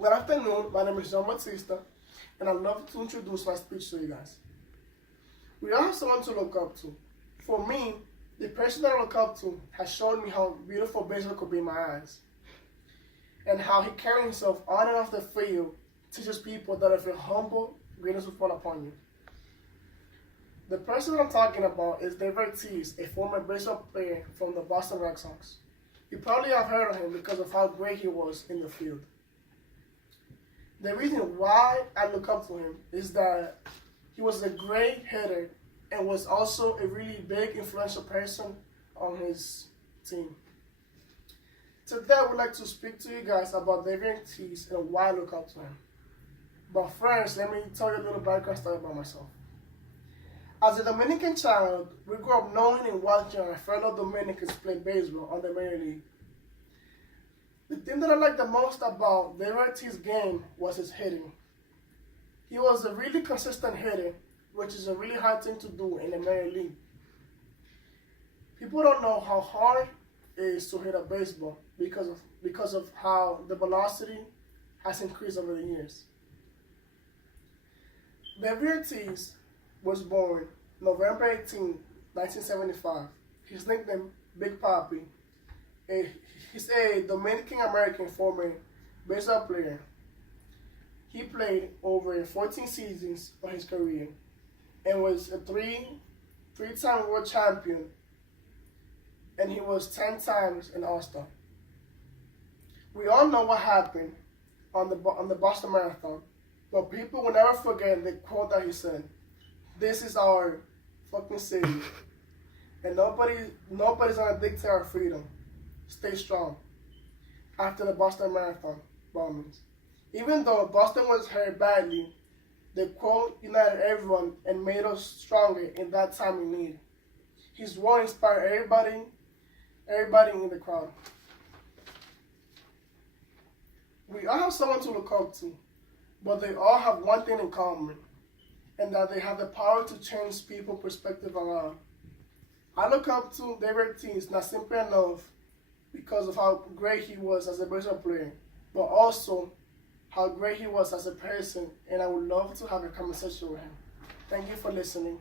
Good afternoon, my name is Batista, and I'd love to introduce my speech to you guys. We all have someone to look up to. For me, the person that I look up to has shown me how beautiful baseball could be in my eyes, and how he carries himself on and off the field teaches people that if you're humble, greatness will fall upon you. The person that I'm talking about is David Ortiz, a former baseball player from the Boston Red Sox. You probably have heard of him because of how great he was in the field. The reason why I look up to him is that he was a great hitter and was also a really big influential person on his team. Today I would like to speak to you guys about David Ortiz and why I look up to him. But first, let me tell you a little background story about myself. As a Dominican child, we grew up knowing and watching our fellow Dominicans play baseball on the Major League. The thing that I liked the most about David Ortiz's game was his hitting. He was a really consistent hitter, which is a really hard thing to do in the Major League. People don't know how hard it is to hit a baseball because of how the velocity has increased over the years. David Ortiz was born November 18, 1975. His nickname, Big Papi. He's a Dominican-American former baseball player. He played over 14 seasons of his career and was a three-time world champion, and he was 10 times an All-Star. We all know what happened on the Boston Marathon, but people will never forget the quote that he said, "This is our fucking city, and nobody's gonna dictate our freedom. Stay strong." After the Boston Marathon bombings. Even though Boston was hurt badly, the quote united everyone and made us stronger in that time of need. His words inspired everybody in the crowd. We all have someone to look up to, but they all have one thing in common, and that they have the power to change people's perspective around. I look up to David Ortiz not simply enough because of how great he was as a baseball player, but also how great he was as a person, and I would love to have a conversation with him. Thank you for listening.